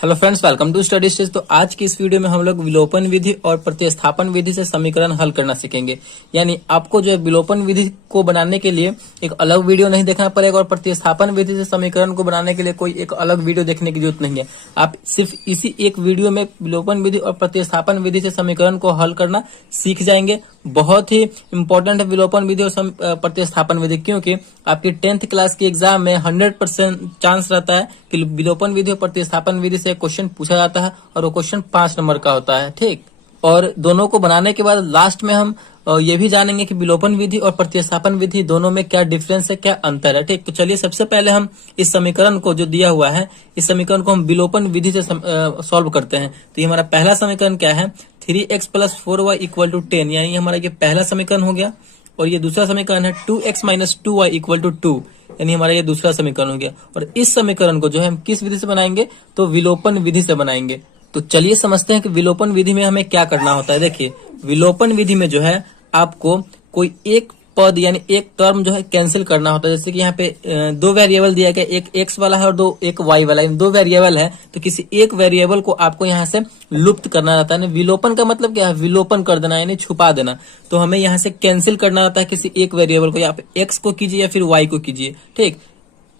Hello friends, welcome to study stage. तो आज की इस वीडियो में हम लोग विलोपन विधि और प्रतिस्थापन विधि से समीकरण हल करना सीखेंगे। यानी आपको जो है विलोपन विधि को बनाने के लिए एक अलग वीडियो नहीं देखना पड़ेगा और प्रतिस्थापन विधि से समीकरण को बनाने के लिए कोई एक अलग वीडियो देखने की जरूरत नहीं है। आप सिर्फ इसी एक वीडियो में विलोपन विधि और प्रतिस्थापन विधि से समीकरण को हल करना सीख जाएंगे। बहुत ही इंपॉर्टेंट है विलोपन विधि और प्रतिस्थापन विधि, क्योंकि आपकी 10th क्लास की एग्जाम में 100% चांस रहता है कि विलोपन विधि और प्रतिस्थापन विधि से क्वेश्चन पूछा जाता है और वो क्वेश्चन 5 नंबर का होता है। ठीक, और दोनों को बनाने के बाद लास्ट में हम ये भी जानेंगे कि विलोपन विधि और प्रतिस्थापन विधि दोनों में क्या डिफरेंस है, क्या अंतर है। ठीक, तो चलिए सबसे पहले हम इस समीकरण को जो दिया हुआ है, इस समीकरण को हम विलोपन विधि से सॉल्व करते हैं। तो ये हमारा पहला समीकरण क्या है, 3x + 4y = 10, यानी हमारा ये पहला समीकरण हो गया। और ये दूसरा समीकरण है 2x - 2y = 2, यानी हमारा ये दूसरा समीकरण हो गया। और इस समीकरण को जो है हम किस विधि से बनाएंगे, तो विलोपन विधि से बनाएंगे। तो चलिए समझते हैं कि विलोपन विधि में हमें क्या करना होता है। देखिए, विलोपन विधि में जो है आपको कोई एक पद यानी एक टर्म जो है कैंसिल करना होता है। जैसे कि यहाँ पे दो वेरिएबल दिया गया, एक x वाला है और एक y वाला है, दो वेरिएबल है। तो किसी एक वेरिएबल को आपको यहाँ से लुप्त करना रहता है। विलोपन का मतलब क्या है, विलोपन कर देना यानी छुपा देना। तो हमें यहाँ से कैंसिल करना रहता है किसी एक वेरिएबल को, या आप x को कीजिए या फिर y को कीजिए। ठीक,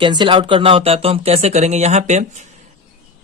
कैंसिल आउट करना होता है। तो हम कैसे करेंगे, यहाँ पे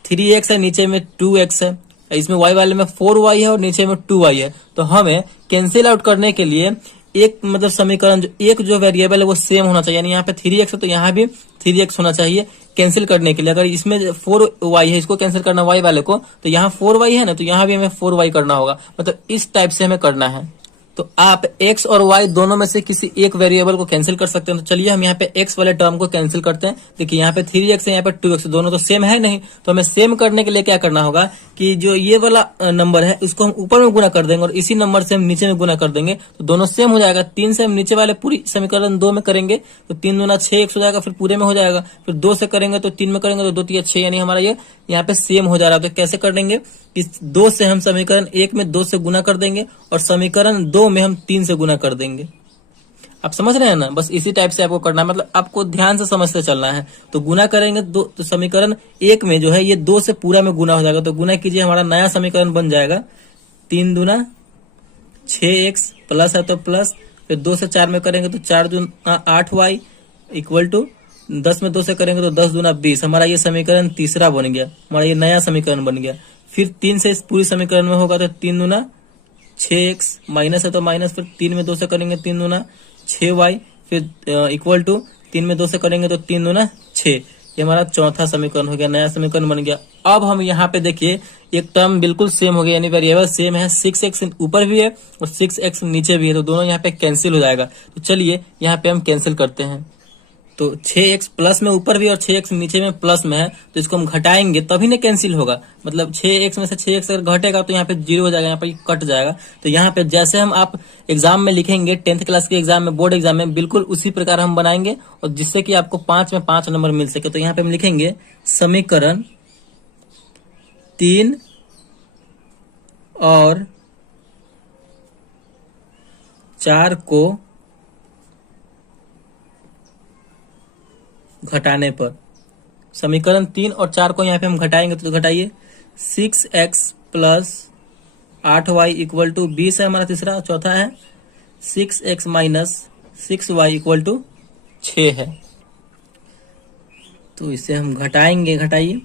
3x है, नीचे में 2x है, इसमें y वाले में 4y है और नीचे में 2y है। तो हमें कैंसिल आउट करने के लिए एक मतलब समीकरण जो वेरिएबल है वो सेम होना चाहिए। यानी यहाँ पे 3x है तो यहाँ भी 3x होना चाहिए कैंसिल करने के लिए। अगर इसमें 4y है, इसको कैंसिल करना y वाले को, तो यहाँ 4y है ना, तो यहाँ भी हमें 4y करना होगा। मतलब इस टाइप से हमें करना है। तो आप x और y दोनों में से किसी एक वेरिएबल को कैंसिल कर सकते हैं। तो चलिए हम यहाँ पे x वाले टर्म को कैंसिल करते हैं। देखिए यहाँ पे 3x है, यहाँ पे 2x, दोनों तो सेम है नहीं। तो हमें सेम करने के लिए क्या करना होगा कि जो ये वाला नंबर है इसको हम ऊपर में गुना कर देंगे और इसी नंबर से हम नीचे में गुना कर देंगे, तो दोनों सेम हो जाएगा। 3 से हम नीचे वाले पूरी समीकरण 2 में करेंगे तो 3 दूना 6x हो जाएगा, फिर पूरे में हो जाएगा। फिर 2 से करेंगे तो 3 में करेंगे तो 2 3 6, यानी हमारा ये यहाँ पे सेम हो जा रहा है। तो कैसे कर देंगे, इस 2 से हम समीकरण 1 में 2 से गुना कर देंगे और समीकरण 2 में हम 3 से गुना कर देंगे। आप समझ रहे हैं ना, बस इसी टाइप से आपको करना है। मतलब आपको ध्यान से समझते चलना है। तो गुना करेंगे तो समीकरण 1 में जो है ये 2 से पूरा में गुना हो जाएगा। तो गुना कीजिए, हमारा नया समीकरण बन जाएगा 3 दूना 6x प्लस है तो प्लस, फिर 2 से 4 में करेंगे तो 4 दूना 8y = 10 में 2 से करेंगे तो 10 दूना 20। हमारा ये समीकरण तीसरा बन गया, हमारा ये नया समीकरण बन गया। फिर 3 से इस पूरी समीकरण में होगा तो 3 दूना 6x, माइनस है तो माइनस, फिर 3 में 2 से करेंगे 3 दूना 6y, फिर = 3 में 2 से करेंगे तो 3 दूना 6। ये हमारा चौथा समीकरण हो गया, नया समीकरण बन गया। अब हम यहाँ पे देखिए एक टर्म बिल्कुल सेम हो गया, यानी वेरिएबल सेम है। 6x ऊपर भी है और 6x नीचे भी है, तो दोनों यहाँ पे कैंसिल हो जाएगा। तो चलिए यहाँ पे हम कैंसिल करते हैं। तो 6x प्लस में ऊपर भी और 6x नीचे में प्लस में है, तो इसको हम घटाएंगे तभी ना कैंसिल होगा। मतलब 6x में से 6x अगर घटेगा तो यहाँ पे 0 हो जाएगा, यहाँ पे कट जाएगा। तो यहाँ पे जैसे हम आप एग्जाम में लिखेंगे 10th क्लास के एग्जाम में, बोर्ड एग्जाम में, बिल्कुल उसी प्रकार हम बनाएंगे और जिससे कि आपको 5 में 5 नंबर मिल सके। तो यहाँ पे हम लिखेंगे समीकरण 3 और 4 को घटाने पर, समीकरण 3 और 4 को यहाँ पे हम घटाएंगे तो घटाइए 6x + 8y = 20 है हमारा तीसरा। चौथा है 6x - 6y = 6 है। तो इसे हम घटाएंगे, घटाइए।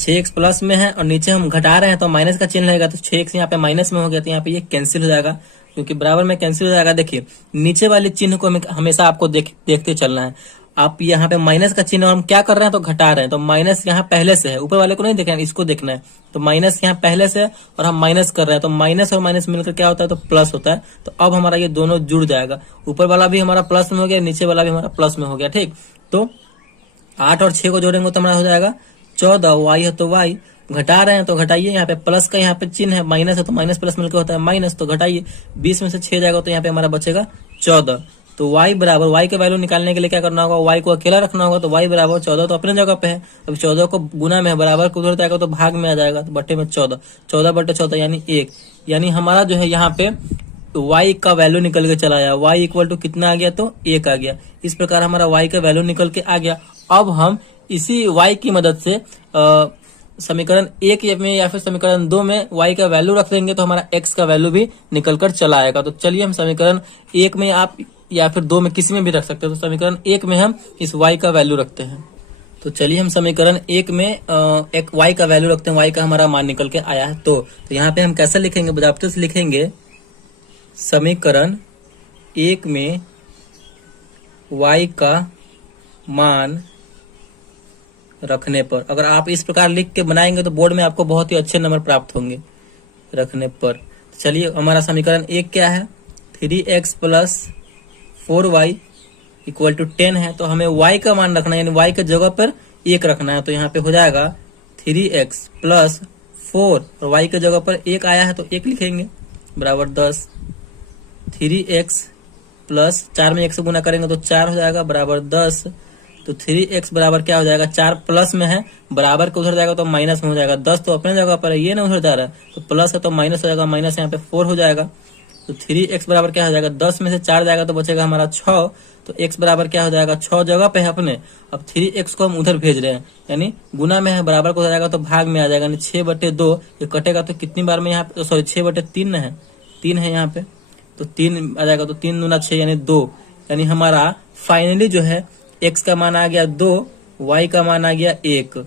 6x प्लस में है और नीचे हम घटा रहे हैं तो माइनस का चिन्ह रहेगा, तो 6x यहाँ पे माइनस में हो गया, तो यहाँ पे ये कैंसिल हो जाएगा क्योंकि बराबर में कैंसिल हो जाएगा। देखिए नीचे वाले चिन्ह को हमेशा आपको देखते चलना है। आप यहाँ पे माइनस का चिन्ह हम क्या कर रहे हैं, तो घटा रहे हैं। तो माइनस यहाँ पहले से है, ऊपर वाले को नहीं देखना है, इसको देखना है। तो माइनस यहाँ पहले से है और हम माइनस कर रहे हैं, तो माइनस और माइनस मिलकर क्या होता है, तो प्लस होता है। तो अब हमारा ये दोनों जुड़ जाएगा, ऊपर वाला भी हमारा प्लस में हो गया, नीचे वाला भी हमारा प्लस में हो गया। ठीक, तो 8 और 6 को जोड़ेंगे तो हमारा हो जाएगा 14। y है तो y, घटा रहे हैं तो घटाइए। यहाँ पे प्लस का यहाँ पे चिन्ह है, माइनस है तो माइनस प्लस मिलकर होता है माइनस, तो घटाइए। 20 में से 6 जाएगा तो यहाँ पे हमारा बचेगा 14। तो y बराबर, y के वैल्यू निकालने के लिए क्या करना होगा, y को अकेला रखना होगा। तो y बराबर 14 तो अपने जगह पे है। अब 14 को गुना में है, बराबर को उधर जाएगा तो भाग में आ जाएगा, तो बट्टे में 14, 14/14 यानी 1। यानी हमारा जो है यहाँ पे y का वैल्यू निकल के चला आया, y = कितना आ गया, तो 1 आ गया। इस प्रकार हमारा y का वैल्यू निकल के आ गया। अब हम इसी y की मदद से समीकरण 1 में या फिर समीकरण 2 में y का वैल्यू रख देंगे तो हमारा x का वैल्यू भी निकल कर चला आएगा। तो चलिए हम समीकरण 1 में आप या फिर 2 में किसी में भी रख सकते हैं। तो समीकरण 1 में हम इस y का वैल्यू रखते हैं। तो चलिए हम समीकरण 1 में एक y का वैल्यू रखते हैं। y का हमारा मान निकल के आया है। तो यहाँ पे हम कैसे लिखेंगे, बजाबते से लिखेंगे समीकरण 1 में y का मान रखने पर। अगर आप इस प्रकार लिख के बनाएंगे तो बोर्ड में आपको बहुत ही अच्छे नंबर प्राप्त होंगे रखने पर। चलिए हमारा समीकरण 1 क्या है, 3x plus 4y equal to 10 है। तो हमें y का मान रखना है, यानी y के जगह पर 1 रखना है। तो यहाँ पे हो जाएगा 3x प्लस 4 और y के जगह पर 1 आया है तो 1 लिखेंगे बराबर 10। 3x प्लस 4 में 1 से गुना करेंगे तो 4 हो जाएगा बराबर 10। तो 3x बराबर क्या हो जाएगा, 4 प्लस में है, बराबर के उधर जाएगा तो माइनस में हो जाएगा। 10 तो अपने जगह पर है, ये ना उधर जा रहा है, तो प्लस है तो माइनस हो जाएगा, माइनस यहाँ पे 4 हो जाएगा। तो 3x बराबर क्या हो जाएगा, 10 में से 4 जाएगा तो बचेगा हमारा 6। तो x बराबर क्या हो जाएगा, 6 जगह पे है अपने। अब 3x को हम उधर भेज रहे हैं, यानी गुना में है, बराबर को हो जाएगा तो भाग में आ जाएगा, यानी 6/2। ये कटेगा तो कितनी बार में यहाँ पे, सॉरी 6/3 है, 3 है यहाँ पे, तो 3 आ जाएगा। तो 3 दूना 6 यानी 2, यानी हमारा फाइनली जो है x का मान आ गया 2, y का मान आ गया 1।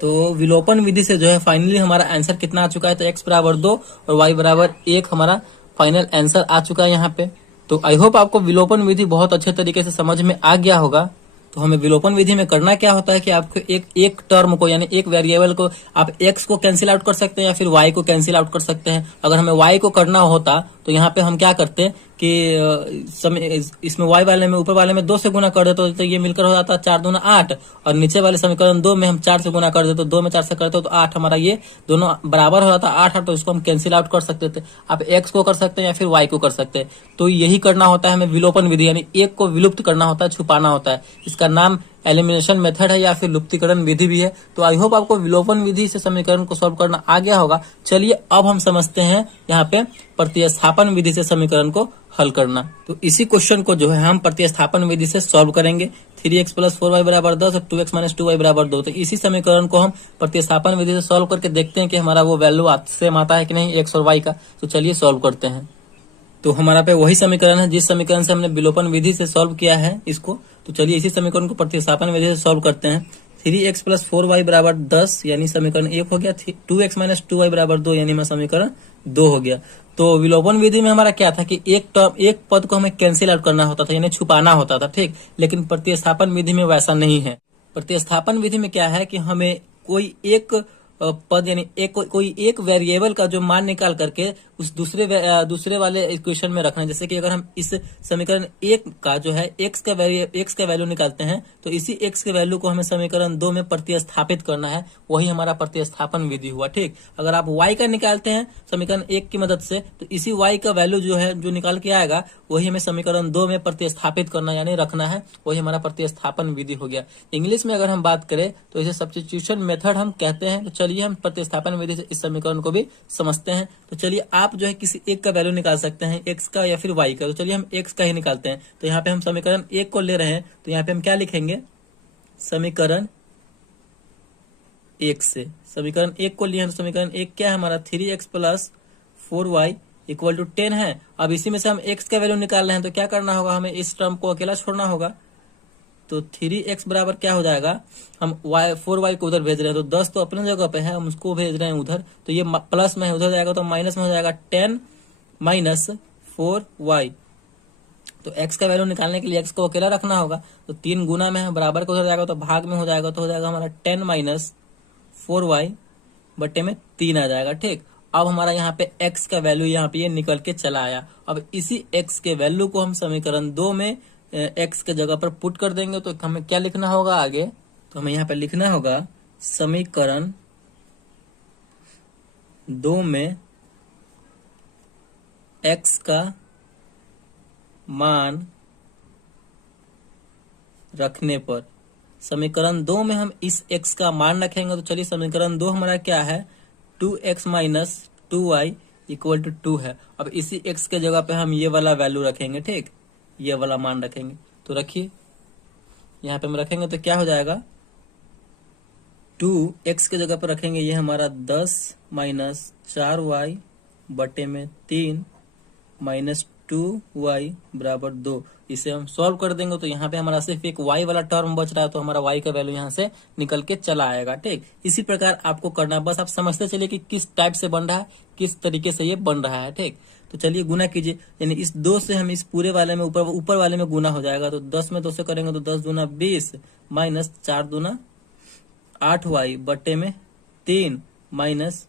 तो विलोपन विधि से जो है फाइनली हमारा आंसर कितना आ चुका है, तो x बराबर 2 और y बराबर 1 हमारा फाइनल आंसर आ चुका है यहाँ पे। तो आई होप आपको विलोपन विधि बहुत अच्छे तरीके से समझ में आ गया होगा। तो हमें विलोपन विधि में करना क्या होता है कि आपको एक टर्म को, यानी एक वेरिएबल को आप x को कैंसिल आउट कर सकते हैं या फिर y को कैंसिल आउट कर सकते हैं। अगर हमें y को करना होता तो यहाँ पे हम क्या करते कि इसमें y वाले में, ऊपर वाले में 2 से गुना कर देते तो ये मिलकर हो जाता 4 दूना 8, और नीचे वाले समीकरण 2 में हम 4 से गुना कर देते, तो 2 में 4 से करते तो 8, हमारा ये दोनों बराबर हो जाता 8, तो इसको हम कैंसिल आउट कर सकते थे। आप x को कर सकते हैं या फिर y को कर सकते हैं। तो यही करना होता है हमें विलोपन विधि, यानी एक को विलुप्त करना होता है, छुपाना होता है। इसका नाम एलिमिनेशन मेथड है या फिर लुप्तीकरण विधि भी है। तो आई होप आपको विलोपन विधि से समीकरण को सॉल्व करना आ गया होगा। चलिए अब हम समझते हैं यहाँ पे प्रतिस्थापन विधि से समीकरण को हल करना। तो इसी क्वेश्चन को जो है हम प्रतिस्थापन विधि से सॉल्व करेंगे। 3x प्लस 4y बराबर 10 और 2x माइनस 2y बराबर 2। तो इसी समीकरण को हम प्रतिस्थापन विधि से सॉल्व करके देखते हैं कि हमारा वो वैल्यू सेम आता है कि नहीं x और y का। तो चलिए सॉल्व करते हैं। तो हमारा पे वही समीकरण है जिस समीकरण से हमने विलोपन विधि से सॉल्व किया है इसको। तो चलिए इसी समीकरण को प्रतिस्थापन विधि से सॉल्व करते हैं। 3x प्लस 4y बराबर 10 यानी समीकरण 1 हो गया। 2x माइनस 2y बराबर 2 यानी हमारा समीकरण 2 हो गया। तो विलोपन विधि में हमारा क्या था कि एक पद को हमें कैंसिल आउट करना होता था, यानी छुपाना होता था, ठीक। लेकिन प्रतिस्थापन विधि में वैसा नहीं है। प्रतिस्थापन विधि में क्या है कि हमें कोई एक पद, यानी कोई एक वेरिएबल का जो मान निकाल करके उस दूसरे वाले इक्वेशन में रखना है। जैसे कि अगर हम इस समीकरण 1 का जो है x का वैल्यू निकालते हैं तो इसी x के वैल्यू को हमें समीकरण 2 में प्रतिस्थापित करना है, वही हमारा प्रतिस्थापन विधि हुआ, ठीक। अगर आप y का निकालते हैं समीकरण 1 की मदद से तो इसी y का वैल्यू जो है जो निकाल के आएगा वही हमें समीकरण 2 में प्रतिस्थापित करना यानी रखना है, वही हमारा प्रतिस्थापन विधि हो गया। इंग्लिश में अगर हम बात करें तो इसे सब्स्टिट्यूशन मेथड हम कहते हैं। तो चलिए हम प्रतिस्थापन विधि से इस समीकरण को भी समझते हैं। तो चलिए आप जो है किसी एक का वैल्यू निकाल सकते हैं, x का या फिर y का। तो चलिए हम x का ही निकालते हैं। तो यहाँ पे हम समीकरण 1 को ले रहे हैं, तो यहाँ पे हम क्या लिखेंगे, समीकरण 1 से समीकरण 1 को लिए हैं। तो समीकरण 1 क्या है हमारा, 3x plus 4y equal to 10 है। अब इसी में से हम x का वैल्यू निकाल रहे हैं तो क्या करना होगा, हमें इस टर्म को अकेला छोड़ना होगा। तो 3x बराबर क्या हो जाएगा, हम 4y को उधर भेज रहे हैं तो 10 तो अपने जगह पे है, हम उसको भेज रहे हैं उधर, तो ये प्लस में है, उधर जाएगा तो माइनस में हो जाएगा 10 माइनस 4y। तो x का वैल्यू निकालने के लिए x को अकेला रखना होगा, तो 3 गुना में है, बराबर को उधर जाएगा तो भाग में हो जाएगा, तो हो जाएगा हमारा 10 माइनस 4y बटे में 3 आ जाएगा, ठीक। अब हमारा यहाँ पे x का वैल्यू यहाँ पे ये निकल के चला आया। अब इसी x के वैल्यू को हम समीकरण 2 में x के जगह पर पुट कर देंगे। तो हमें क्या लिखना होगा आगे, तो हमें यहाँ पे लिखना होगा समीकरण 2 में x का मान रखने पर। समीकरण 2 में हम इस x का मान रखेंगे। तो चलिए समीकरण 2 हमारा क्या है, 2x minus 2y equal to 2 है। अब इसी x के जगह पे हम ये वाला वैल्यू रखेंगे, ठीक, ये वाला मान रखेंगे। तो रखिए यहाँ पे हम रखेंगे तो क्या हो जाएगा, 2x के जगह पर रखेंगे ये हमारा 10 माइनस 4y बटे में 3 माइनस 2y बराबर 2। इसे हम सॉल्व कर देंगे तो यहाँ पे हमारा सिर्फ एक y वाला टर्म बच रहा है, तो हमारा y का वैल्यू यहाँ से निकल के चला आएगा। ठीक, इसी प्रकार आपको करना है, बस आप समझते चलिए कि किस टाइप से बन रहा है, किस तरीके से ये बन रहा है। ठीक, तो चलिए गुना कीजिए, यानी इस 2 से हम इस पूरे वाले में ऊपर वाले में गुना हो जाएगा, तो 10 में 2 से करेंगे तो 10 दूना 20 माइनस 4 दूना 8y बटे में 3 माइनस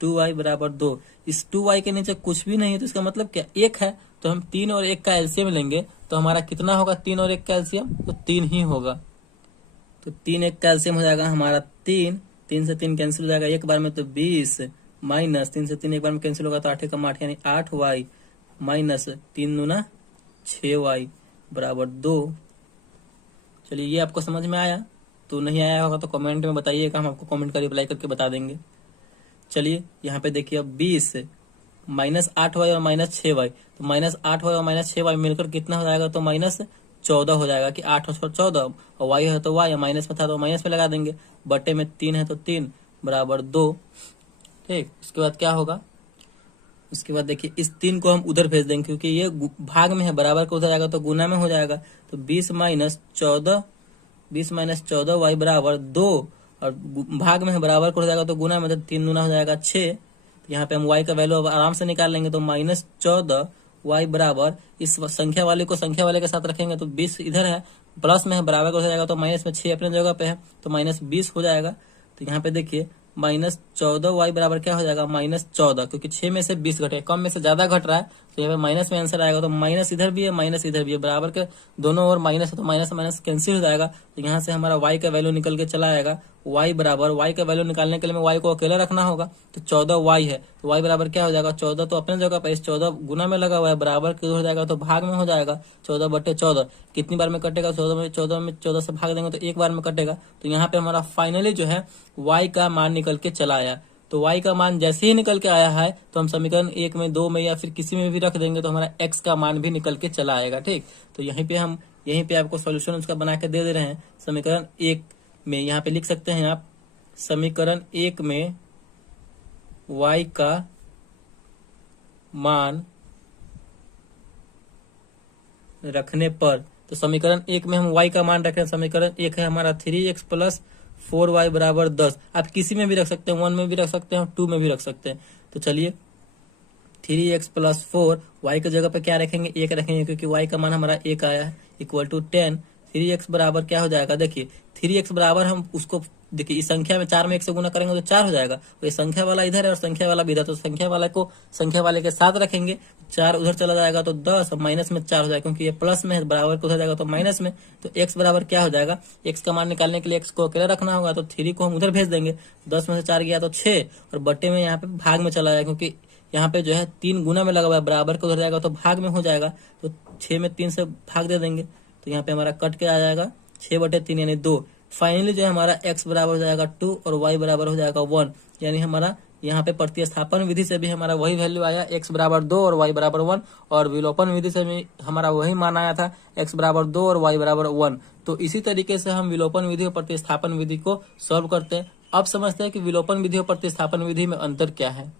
2y बराबर 2। इस 2y के नीचे कुछ भी नहीं है, तो इसका मतलब क्या 1 है, तो हम 3 और 1 का एलसीएम लेंगे तो हमारा कितना होगा, 3 और 1 का एलसीएम तो 3 ही होगा। तो 3 1 का एलसीएम हो जाएगा हमारा 3, 3 से 3 कैंसिल हो जाएगा एक बार में, तो 20 माइनस 3 से 3 एक बार में कैंसिल होगा तो 8 कम 8 यानी 8y माइनस 3 दूना 6y बराबर 2। चलिए ये आपको समझ में आया, तो नहीं आया होगा तो कमेंट में बताइएगा, हम आपको कमेंट का रिप्लाई करके बता देंगे। चलिए यहाँ पे देखिए अब 20 माइनस 8y और माइनस 6y, तो माइनस 8y और माइनस 6y मिलकर कितना हो जाएगा, तो माइनस 14 हो जाएगा कि 8 और 14, और y है तो y, माइनस में था तो माइनस में लगा देंगे, बटे में 3 है तो 3 बराबर 2। ठीक, उसके बाद क्या होगा, उसके बाद देखिए इस 3 को हम उधर भेज देंगे क्योंकि ये भाग में है, बराबर को उधर जाएगा तो गुना में हो जाएगा, तो 20 माइनस 14 y बराबर 2, और भाग में है बराबर को हो जाएगा तो गुना में, तो 3 गुना हो जाएगा 6। तो यहाँ पे हम y का वैल्यू अब आराम से निकाल लेंगे, तो माइनस 14 y बराबर इस संख्या वाले को संख्या वाले के साथ रखेंगे तो 20 इधर है, प्लस में है बराबर को हो जाएगा, तो माइनस में 6 अपने जगह पे है तो माइनस 20 हो जाएगा। तो यहाँ पे देखिए माइनस 14y बराबर क्या हो जाएगा, माइनस 14, क्योंकि 6 में से 20 घटे, कम में से ज्यादा घट रहा है तो यहाँ पे माइनस में आंसर आएगा। तो माइनस इधर भी है माइनस इधर भी है, बराबर के दोनों ओर माइनस है तो माइनस माइनस कैंसिल हो जाएगा। तो यहाँ से हमारा y का वैल्यू निकल के चला आएगा, y बराबर, y का वैल्यू निकालने के लिए मैं y को अकेला रखना होगा, तो 14y है तो y बराबर क्या हो जाएगा, 14 तो अपने जगह पर, इस 14 गुना में लगा हुआ है, बराबर के हो जाएगा तो भाग में हो जाएगा, 14 बटे 14 कितनी बार में कटेगा, 14 से भाग देंगे तो एक बार में कटेगा। तो यहाँ पे हमारा फाइनली जो है y का मान निकल के चला आया। तो y का मान जैसे ही निकल के आया है तो हम समीकरण 1 में 2 में या फिर किसी में भी रख देंगे तो हमारा x का मान भी निकल के चला आएगा। ठीक, तो यहीं पे आपको सॉल्यूशन उसका बना के दे रहे हैं। समीकरण 1 में यहाँ पे लिख सकते हैं आप, समीकरण 1 में y का मान रखने पर, तो समीकरण 1 में हम y का मान रखें, समीकरण 1 है हमारा 3x प्लस 4y बराबर 10। आप किसी में भी रख सकते हैं, 1 में भी रख सकते हैं, 2 में भी रख सकते हैं। तो चलिए 3x प्लस 4, y की जगह पे क्या रखेंगे, 1 रखेंगे क्योंकि y का मान हमारा 1 आया है, इक्वल टू 10। 3x बराबर क्या हो जाएगा, देखिए 3x बराबर हम उसको देखिए इस संख्या में 4 में 1 से गुना करेंगे तो 4 हो जाएगा, तो ये संख्या वाला इधर है और संख्या वाला भी इधर, तो संख्या वाला को संख्या वाले के साथ रखेंगे, 4 उधर चला जाएगा तो 10, और माइनस में 4 हो जाएगा क्योंकि ये प्लस में है, बराबर को उधर जाएगा तो माइनस में। तो x बराबर क्या हो जाएगा, x का मान निकालने के लिए x को अकेला रखना होगा, तो 3 को हम उधर भेज देंगे, 10 में से 4 गया तो 6, और बट्टे में यहाँ पे भाग में चला जाएगा क्योंकि यहाँ पे जो है 3 गुना में लगा हुआ है, बराबर को उधर जाएगा तो भाग में हो जाएगा, तो 6 में 3 से भाग दे देंगे, तो यहाँ पे हमारा कट के आ जाएगा 6 बटे 3 यानी 2। फाइनली जो है हमारा x बराबर हो जाएगा 2 और y बराबर हो जाएगा 1, यानी हमारा यहाँ पे प्रतिस्थापन विधि से भी हमारा वही वैल्यू आया, x बराबर 2 और y बराबर 1, और विलोपन विधि से भी हमारा वही मान आया था, x बराबर 2 और y बराबर 1। तो इसी तरीके से हम विलोपन विधि और प्रतिस्थापन विधि को सॉल्व करते हैं। अब समझते हैं कि विलोपन विधि और प्रतिस्थापन विधि में अंतर क्या है।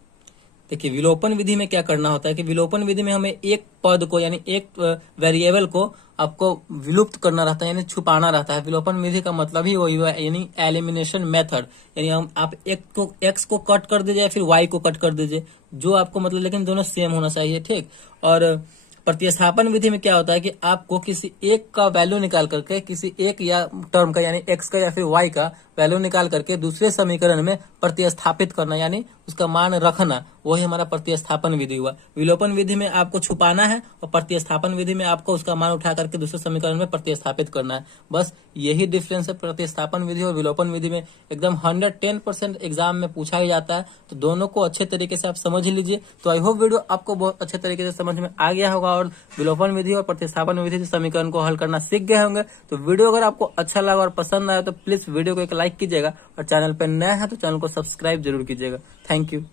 देखिए विलोपन विधि में क्या करना होता है कि विलोपन विधि में हमें एक पद को यानी एक वेरिएबल को आपको विलुप्त करना रहता है, यानी छुपाना रहता है। विलोपन विधि का मतलब ही वही है, यानी एलिमिनेशन मेथड, यानी हम आप एक्स को कट कर दीजिए या फिर वाई को कट कर दीजिए, जो आपको मतलब, लेकिन दोनों सेम होना चाहिए। ठीक, और प्रतिस्थापन विधि में क्या होता है कि आपको किसी एक का वैल्यू निकाल करके, किसी एक या टर्म का यानी एक्स का या फिर वाई का वैल्यू निकाल करके दूसरे समीकरण में प्रतिस्थापित करना, यानी उसका मान रखना, वही हमारा प्रतिस्थापन विधि हुआ। विलोपन विधि में आपको छुपाना है और प्रतिस्थापन विधि में आपको उसका मान उठा करके दूसरे समीकरण में प्रतिस्थापित करना है। बस यही डिफरेंस है प्रतिस्थापन विधि और विलोपन विधि में। एकदम 110% एग्जाम में पूछा ही जाता है, तो दोनों को अच्छे तरीके से आप समझ लीजिए। तो आई होप वीडियो आपको बहुत अच्छे तरीके से समझ में आ गया होगा और विलोपन विधि और प्रतिस्थापन विधि से समीकरण को हल करना सीख गए होंगे। तो वीडियो अगर आपको अच्छा लगा और पसंद आया तो प्लीज वीडियो को एक लाइक कीजिएगा, और चैनल पर नया है तो चैनल को सब्सक्राइब जरूर कीजिएगा। Thank you.